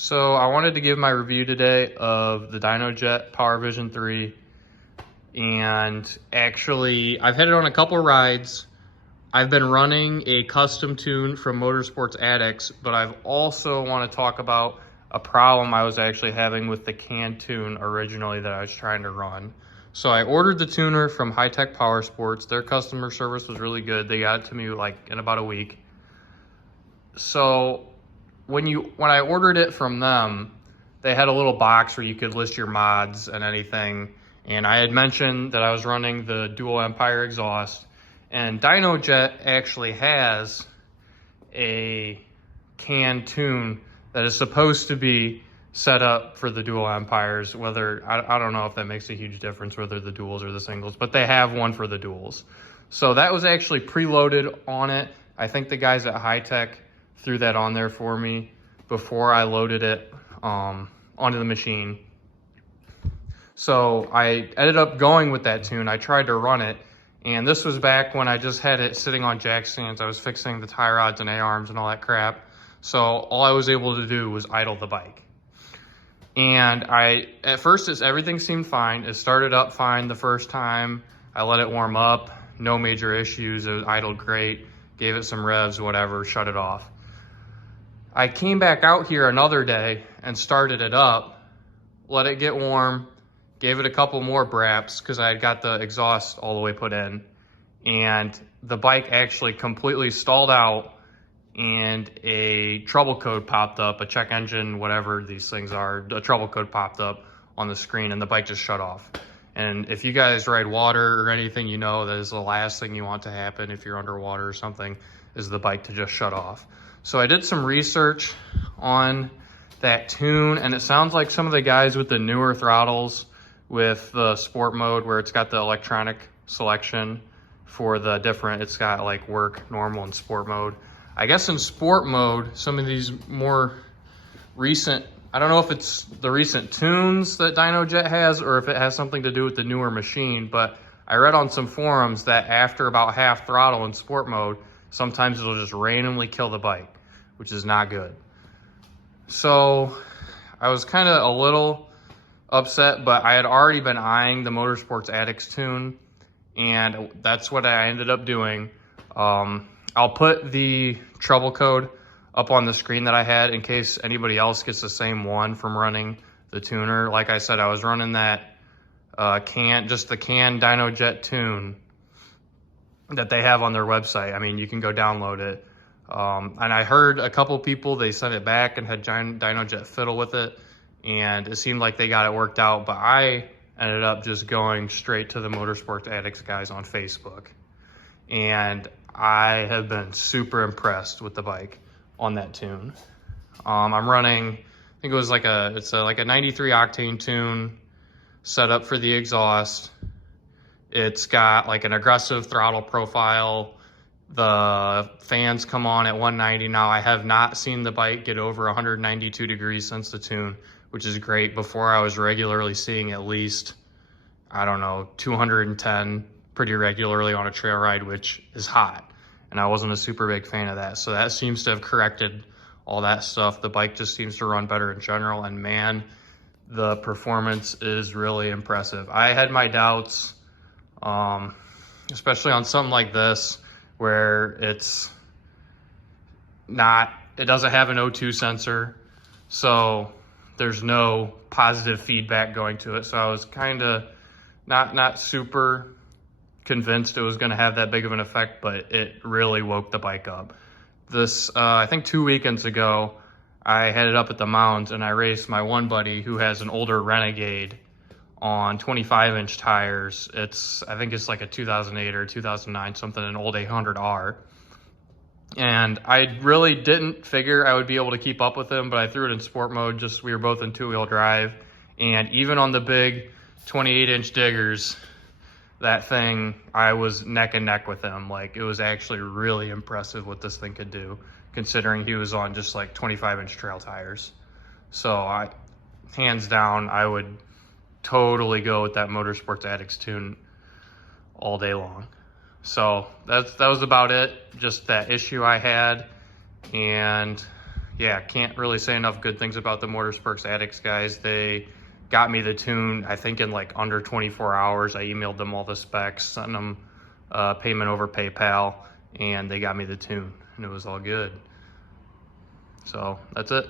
So I wanted to give my review today of the Dynojet PV3, and actually I've had it on a couple rides. I've been running a custom tune from Motorsports Addicts, but I've also want to talk about a problem I was actually having with the canned tune originally that I was trying to run. So I ordered the tuner from High Tech Power Sports. Their customer service was really good. They got it to me like in about a week. So when I ordered it from them, they had a little box where you could list your mods and anything. And I had mentioned that I was running the dual Empire exhaust, and Dynojet actually has a canned tune that is supposed to be set up for the dual Empires. Whether, I don't know if that makes a huge difference, whether the duals or the singles, but they have one for the duals. So that was actually preloaded on it. I think the guys at High Tech threw that on there for me before I loaded it onto the machine. So I ended up going with that tune. I tried to run it, and this was back when I just had it sitting on jack stands. I was fixing the tie rods and A-arms and all that crap. So all I was able to do was idle the bike. And at first everything seemed fine. It started up fine the first time. I let it warm up, no major issues. It was idled great, gave it some revs, whatever, shut it off. I came back out here another day and started it up, let it get warm, gave it a couple more braps because I had got the exhaust all the way put in, and the bike actually completely stalled out, and a trouble code popped up, a check engine, whatever these things are, a trouble code popped up on the screen, and the bike just shut off. And if you guys ride water or anything, you know that is the last thing you want to happen if you're underwater or something, is the bike to just shut off. So I did some research on that tune, and it sounds like some of the guys with the newer throttles with the sport mode, where it's got the electronic selection for the different, it's got like work, normal, and sport mode. I guess in sport mode, some of these more recent, I don't know if it's the recent tunes that Dynojet has or if it has something to do with the newer machine, but I read on some forums that after about half throttle in sport mode, sometimes it'll just randomly kill the bike, which is not good. So I was kind of a little upset, but I had already been eyeing the Motorsports Addicts tune, and that's what I ended up doing. I'll put the trouble code up on the screen that I had in case anybody else gets the same one from running the tuner. Like I said, I was running that just the canned Dynojet tune that they have on their website. I mean, you can go download it. And I heard a couple people, they sent it back and had Dynojet fiddle with it, and it seemed like they got it worked out, but I ended up just going straight to the Motorsports Addicts guys on Facebook. And I have been super impressed with the bike on that tune. I'm running, I think it was like it's like a 93 octane tune set up for the exhaust. It's got like an aggressive throttle profile. The fans come on at 190. Now, I have not seen the bike get over 192 degrees since the tune, which is great. Before, I was regularly seeing at least, I don't know, 210 pretty regularly on a trail ride, which is hot. And I wasn't a super big fan of that. So that seems to have corrected all that stuff. The bike just seems to run better in general. And man, the performance is really impressive. I had my doubts, especially on something like this, where it doesn't have an O2 sensor, so there's no positive feedback going to it. So I was kind of not super convinced it was going to have that big of an effect, but it really woke the bike up. This, I think 2 weekends ago, I had it up at the Mounds, and I raced my one buddy who has an older Renegade on 25-inch tires. I think it's like a 2008 or 2009, something, an old 800R. And I really didn't figure I would be able to keep up with him, but I threw it in sport mode. We were both in two-wheel drive. And even on the big 28-inch diggers, that thing, I was neck and neck with him. Like, it was actually really impressive what this thing could do, considering he was on just like 25-inch trail tires. So hands down, I would totally go with that Motorsports Addicts tune all day long. So that was about it, just that issue I had. And yeah, can't really say enough good things about the Motorsports Addicts guys. They got me the tune, I think, in like under 24 hours. I emailed them all the specs, sent them payment over PayPal, and they got me the tune, and it was all good. So that's it.